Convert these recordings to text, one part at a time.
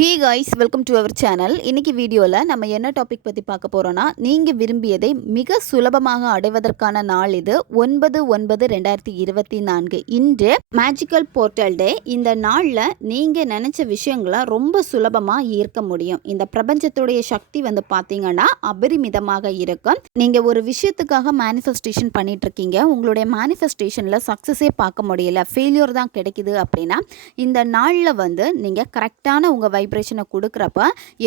Hi guys welcome to our channel இன்றைக்கி வீடியோவில் நம்ம என்ன டாபிக் பற்றி பார்க்க போகிறோன்னா நீங்கள் விரும்பியதை மிக சுலபமாக அடைவதற்கான நாள் இது ஒன்பது ஒன்பது ரெண்டாயிரத்தி இருபத்தி நான்கு. இன்று மேஜிக்கல் போர்ட்டல் டே இந்த நாளில் நீங்கள் நினச்ச விஷயங்களை ரொம்ப சுலபமாக ஈர்க்க முடியும். இந்த பிரபஞ்சத்துடைய சக்தி வந்து பார்த்தீங்கன்னா அபரிமிதமாக இருக்கும். நீங்கள் ஒரு விஷயத்துக்காக மேனிஃபெஸ்டேஷன் பண்ணிகிட்ருக்கீங்க உங்களுடைய மேனிஃபெஸ்டேஷனில் சக்ஸஸே பார்க்க முடியல. ஃபெயிலியர் தான் கிடைக்குது அப்படின்னா இந்த நாளில் வந்து நீங்கள் கரெக்டான உங்கள் வைப்ரேஷனை கொடுக்குறப்ப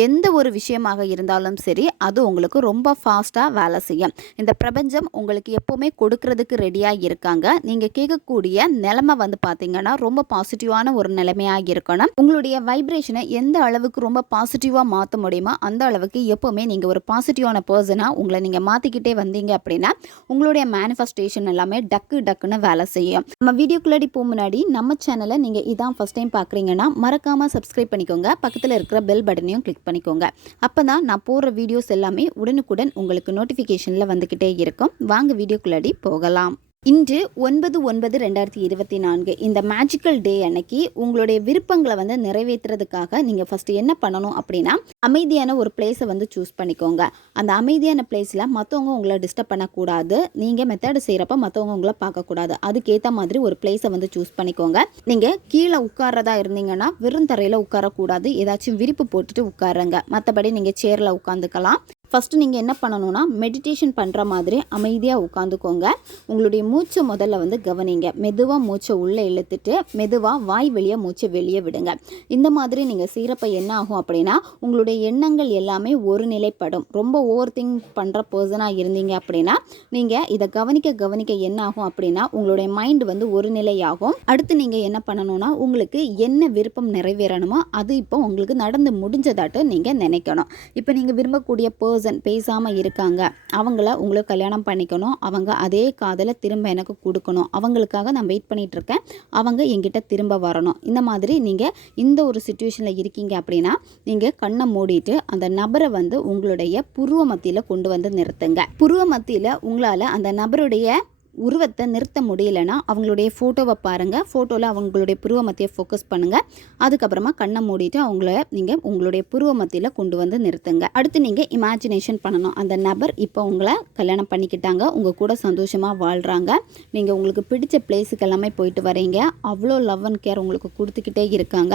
எந்த ஒரு விஷயமாக இருந்தாலும் சரி அது உங்களுக்கு ரொம்ப ஃபாஸ்ட்டாக வேலை செய்யும். இந்த பிரபஞ்சம் உங்களுக்கு எப்போவுமே கொடுக்கறதுக்கு ரெடியாக இருக்காங்க. நீங்கள் கேட்கக்கூடிய நிலைமை வந்து பார்த்தீங்கன்னா ரொம்ப பாசிட்டிவான ஒரு நிலைமையாக இருக்கணும். உங்களுடைய வைப்ரேஷனை எந்த அளவுக்கு ரொம்ப பாசிட்டிவாக மாற்ற முடியுமோ அந்த அளவுக்கு எப்போவுமே நீங்கள் ஒரு பாசிட்டிவான பர்சனாக உங்களை நீங்கள் மாற்றிக்கிட்டே வந்தீங்க அப்படின்னா உங்களுடைய மேனிஃபெஸ்டேஷன் எல்லாமே டக்கு டக்குன்னு வேலை செய்யும். நம்ம வீடியோக்குள்ளாடி போக முன்னாடி நம்ம சேனலை நீங்கள் இதான் ஃபஸ்ட் டைம் பார்க்குறீங்கன்னா மறக்காமல் சப்ஸ்கிரைப் பண்ணிக்கோங்க. பக்கத்தில் இருக்கிற பெல் பட்டனையும் கிளிக் பண்ணிக்கோங்க. அப்போ தான் நான் போடுற வீடியோஸ் எல்லாமே உடனுக்குடன் உங்களுக்கு நோட்டிஃபிகேஷனில் வந்துக்கிட்டே இருக்கும். வாங்க வீடியோக்குள்ளாடி போகலாம். இன்று ஒன்பது ஒன்பது ரெண்டாயிரத்தி இருபத்தி நான்கு இந்த மேஜிக்கல் டே அன்னைக்கு உங்களுடைய விருப்பங்களை வந்து நிறைவேற்றுறதுக்காக நீங்கள் ஃபஸ்ட்டு என்ன பண்ணணும் அப்படின்னா அமைதியான ஒரு பிளேஸை வந்து சூஸ் பண்ணிக்கோங்க. அந்த அமைதியான பிளேஸில் மற்றவங்க உங்களை டிஸ்டர்ப் பண்ணக்கூடாது. நீங்கள் மெத்தடு செய்கிறப்ப மற்றவங்க உங்களை பார்க்கக்கூடாது. அதுக்கேற்ற மாதிரி ஒரு பிளேஸை வந்து சூஸ் பண்ணிக்கோங்க. நீங்கள் கீழே உட்கார்றதா இருந்தீங்கன்னா வெறும் தரையில் உட்காரக்கூடாது. ஏதாச்சும் விரிப்பு போட்டுட்டு உட்காருங்க. மற்றபடி நீங்கள் சேரில் உட்காந்துக்கலாம். ஃபஸ்ட்டு நீங்கள் என்ன பண்ணணும்னா மெடிடேஷன் பண்ணுற மாதிரி அமைதியாக உட்காந்துக்கோங்க. உங்களுடைய மூச்சை முதல்ல வந்து கவனிங்க. மெதுவாக மூச்சை உள்ளே இழுத்துட்டு மெதுவாக வாய் வெளியே மூச்சை வெளியே விடுங்க. இந்த மாதிரி நீங்கள் சீரப்ப என்ன ஆகும் அப்படின்னா உங்களுடைய எண்ணங்கள் எல்லாமே ஒரு நிலைப்படும். ரொம்ப ஓவர் திங்க் பண்ணுற பர்சனாக இருந்தீங்க அப்படின்னா நீங்கள் இதை கவனிக்க கவனிக்க என்ன ஆகும் அப்படின்னா உங்களுடைய மைண்ட் வந்து ஒரு நிலையாகும். அடுத்து நீங்கள் என்ன பண்ணணும்னா உங்களுக்கு என்ன விருப்பம் நிறைவேறணுமோ அது இப்போ உங்களுக்கு நடந்து முடிஞ்சதாட்டு நீங்கள் நினைக்கணும். இப்போ நீங்கள் விரும்பக்கூடிய பர்சன் பேசாமல் இருக்காங்க. அவங்கள உங்களை கல்யாணம் பண்ணிக்கணும். அவங்க அதே காதலை திரும்ப எனக்கு கொடுக்கணும். அவங்களுக்காக நான் வெயிட் பண்ணிகிட்ருக்கேன் அவங்க என்கிட்ட திரும்ப வரணும். இந்த மாதிரி நீங்கள் இந்த ஒரு சுச்சுவேஷனில் இருக்கீங்க அப்படின்னா நீங்கள் கண்ணை மூடிட்டு அந்த நபரை வந்து உங்களுடைய புருவ மத்தியில் கொண்டு வந்து நிறுத்துங்க. புருவ மத்தியில் உங்களால் அந்த நபருடைய உருவத்தை நிறுத்த முடியலன்னா அவங்களுடைய ஃபோட்டோவை பாருங்கள் ஃபோட்டோவில் அவங்களுடைய புருவ மத்தியை ஃபோக்கஸ் பண்ணுங்கள் அதுக்கப்புறமா கண்ணை மூடிட்டு அவங்கள நீங்கள் உங்களுடைய புருவ மத்தியில் கொண்டு வந்து நிறுத்துங்க. அடுத்து நீங்கள் இமேஜினேஷன் பண்ணணும். அந்த நபர் இப்போ உங்களை கல்யாணம் பண்ணிக்கிட்டாங்க. உங்கள் கூட சந்தோஷமாக வாழ்கிறாங்க நீங்கள் உங்களுக்கு பிடிச்ச பிளேஸுக்கு எல்லாமே போயிட்டு வரீங்க. அவ்வளோ லவ் அண்ட் கேர் உங்களுக்கு கொடுத்துக்கிட்டே இருக்காங்க.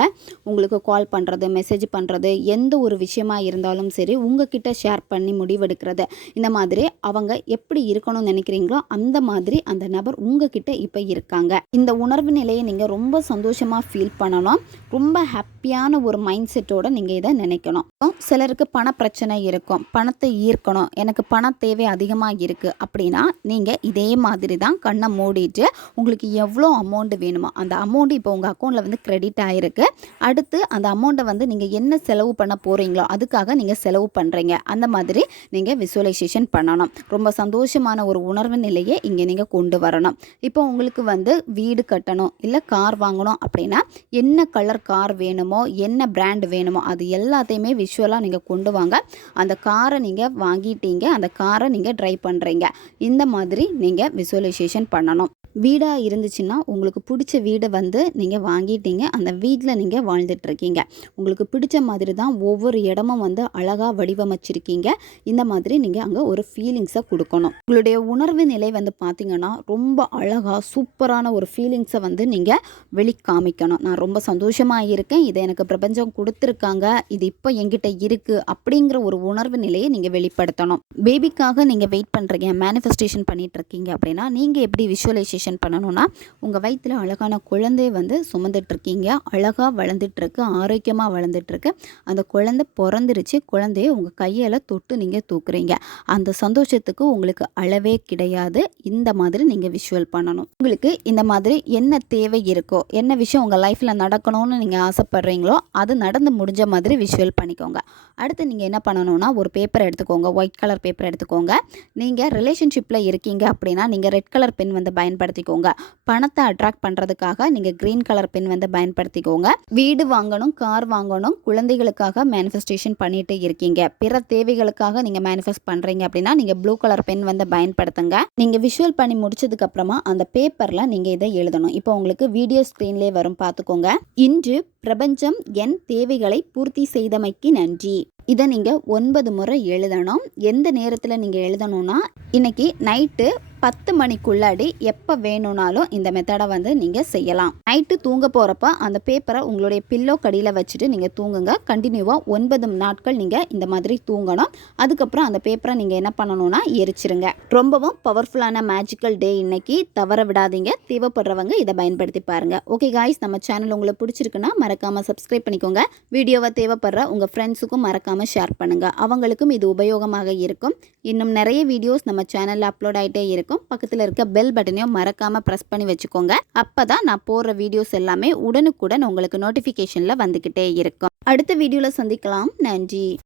உங்களுக்கு கால் பண்ணுறது மெசேஜ் பண்ணுறது எந்த ஒரு விஷயமா இருந்தாலும் சரி உங்ககிட்ட ஷேர் பண்ணி முடிவெடுக்கிறது. இந்த மாதிரி அவங்க எப்படி இருக்கணும்னு நினைக்கிறீங்களோ அந்த மாதிரி அந்த நபர் உங்ககிட்ட இப்போ இருக்காங்க. இந்த உணர்வு நிலையை நீங்கள் ரொம்ப சந்தோஷமாக ஃபீல் பண்ணணும் ரொம்ப ஹாப்பியான ஒரு மைண்ட் செட்டோட நீங்கள் இதை நினைக்கணும். சிலருக்கு பண பிரச்சனை இருக்கும். பணத்தை ஈர்க்கணும். எனக்கு பண தேவை அதிகமாக இருக்குது அப்படின்னா நீங்கள் இதே மாதிரி தான் கண்ணை மூடிட்டு உங்களுக்கு எவ்வளோ அமௌண்ட் வேணுமோ அந்த அமௌண்ட் இப்போ உங்கள் அக்கௌண்ட்டில் வந்து கிரெடிட் ஆகிருக்கு அடுத்து அந்த அமௌண்ட்டை வந்து நீங்கள் என்ன செலவு பண்ண போகிறீங்களோ அதுக்காக நீங்கள் செலவு பண்ணுறீங்க அந்த மாதிரி நீங்கள் விசுவலைசேஷன் பண்ணணும். ரொம்ப சந்தோஷமான ஒரு உணர்வு நிலையை இங்கே நீங்கள் கொண்டு வரணும். இப்போ உங்களுக்கு வந்து வீடு கட்டணும் இல்லை கார் வாங்கணும் அப்படின்னா என்ன கலர் கார் வேணுமோ என்ன பிராண்ட் வேணுமோ அது எல்லாத்தையுமே விஷுவலாக நீங்கள் கொண்டு வாங்க. அந்த காரை நீங்கள் வாங்கிட்டீங்க அந்த காரை நீங்கள் ட்ரை பண்ணுறீங்க இந்த மாதிரி நீங்கள் விசுவலைசேஷன் பண்ணணும். வீடாக இருந்துச்சுன்னா உங்களுக்கு பிடிச்ச வீடை வந்து நீங்கள் வாங்கிட்டீங்க. அந்த வீட்டில் நீங்கள் வாழ்ந்துட்டுருக்கீங்க. உங்களுக்கு பிடிச்ச மாதிரி தான் ஒவ்வொரு இடமும் வந்து அழகாக வடிவமைச்சிருக்கீங்க. இந்த மாதிரி நீங்கள் அங்கே ஒரு ஃபீலிங்ஸை கொடுக்கணும். உங்களுடைய உணர்வு நிலை வந்து பார்த்தீங்கன்னா ரொம்ப அழகாக சூப்பரான ஒரு ஃபீலிங்ஸை வந்து நீங்கள் வெளி காமிக்கணும் நான் ரொம்ப சந்தோஷமாக இருக்கேன். இதை எனக்கு பிரபஞ்சம் கொடுத்துருக்காங்க. இது இப்போ என்கிட்ட இருக்குது அப்படிங்கிற ஒரு உணர்வு நிலையை நீங்கள் வெளிப்படுத்தணும். பேபிக்காக நீங்கள் வெயிட் பண்ணுறீங்க மேனிஃபெஸ்டேஷன் பண்ணிட்டு இருக்கீங்க அப்படின்னா நீங்கள் எப்படி விஷுவலைசேஷன் பண்ணணும்னா உங்கள் வயிற்றில் அழகான குழந்தை வந்து சுமந்துட்டு இருக்கீங்க அழகாக வளர்ந்துட்டுருக்கு ஆரோக்கியமாக வளர்ந்துட்டுருக்கு அந்த குழந்தை பிறந்துருச்சு. குழந்தைய உங்கள் கையால் தொட்டு நீங்கள் தூக்குறீங்க. அந்த சந்தோஷத்துக்கு உங்களுக்கு அளவே கிடையாது. இந்த மாதிரி நீங்கள் விஷுவல் பண்ணணும். உங்களுக்கு இந்த மாதிரி என்ன தேவை இருக்கோ என்ன விஷயம் உங்கள் லைஃப்பில் நடக்கணும்னு நீங்கள் ஆசைப்பட்றீங்களோ அது நடந்து முடிஞ்ச மாதிரி விஷுவல் பண்ணிக்கோங்க. அடுத்து நீங்கள் என்ன பண்ணணும்னா ஒரு பேப்பர் எடுத்துக்கோங்க. ஒயிட் கலர் பேப்பர் எடுத்துக்கோங்க. நீங்கள் ரிலேஷன்ஷிப்பில் இருக்கீங்க அப்படின்னா நீங்கள் ரெட் கலர் பென் வந்து பயன்படுத்த பயன்படுத்திக்கோங்க. பணத்தை அட்ராக்ட் பண்ணுறதுக்காக நீங்கள் க்ரீன் கலர் பென் வந்து பயன்படுத்திக்கோங்க. வீடு வாங்கணும் கார் வாங்கணும் குழந்தைகளுக்காக மேனிஃபெஸ்டேஷன் பண்ணிட்டு இருக்கீங்க. பிற தேவைகளுக்காக நீங்கள் மேனிஃபெஸ்ட் பண்ணுறீங்க அப்படின்னா நீங்கள் ப்ளூ கலர் பென் வந்து பயன்படுத்துங்க. நீங்கள் விஷுவல் பண்ணி முடிச்சதுக்கப்புறமா அந்த பேப்பரில் நீங்கள் இதை எழுதணும். இப்போ உங்களுக்கு வீடியோ ஸ்க்ரீன்லேயே வரும் பார்த்துக்கோங்க இன்று பிரபஞ்சம் என் தேவைகளை பூர்த்தி செய்தமைக்கு நன்றி. இதை நீங்கள் ஒன்பது முறை எழுதணும். எந்த நேரத்தில் நீங்கள் எழுதணும்னா இன்னைக்கு நைட்டு பத்து மணிக்குள்ளாடி எப்போ வேணும்னாலும் இந்த மெத்தடை வந்து நீங்கள் செய்யலாம். நைட்டு தூங்க போகிறப்ப அந்த பேப்பரை உங்களுடைய பில்லோ கடியில் வச்சுட்டு நீங்கள் தூங்குங்க. கண்டினியூவாக ஒன்பது நாட்கள் நீங்கள் இந்த மாதிரி தூங்கணும். அதுக்கப்புறம் அந்த பேப்பரை நீங்கள் என்ன பண்ணணும்னா எரிச்சிருங்க. ரொம்பவும் பவர்ஃபுல்லான மேஜிக்கல் டே இன்னைக்கு. தவற விடாதீங்க. தேவைப்படுறவங்க இதை பயன்படுத்தி பாருங்க. ஓகே காய்ஸ் நம்ம சேனல் உங்களுக்கு பிடிச்சிருக்குன்னா மறக்காமல் சப்ஸ்கிரைப் பண்ணிக்கோங்க. வீடியோவை தேவைப்படுற உங்கள் ஃப்ரெண்ட்ஸுக்கும் மறக்காமல் ஷேர் பண்ணுங்கள் அவங்களுக்கும் இது உபயோகமாக இருக்கும். இன்னும் நிறைய வீடியோஸ் நம்ம சேனலில் அப்லோட் ஆகிட்டே இருக்கும். பக்கத்தில் இருக்க பெல் பட்டனையும் மறக்காமல் ப்ரெஸ் பண்ணி வச்சுக்கோங்க. அப்போ தான் நான் போடுற வீடியோஸ் எல்லாமே உடனுக்குடன் உங்களுக்கு நோட்டிஃபிகேஷனில் வந்துக்கிட்டே இருக்கும். அடுத்த வீடியோவில் சந்திக்கலாம். நன்றி.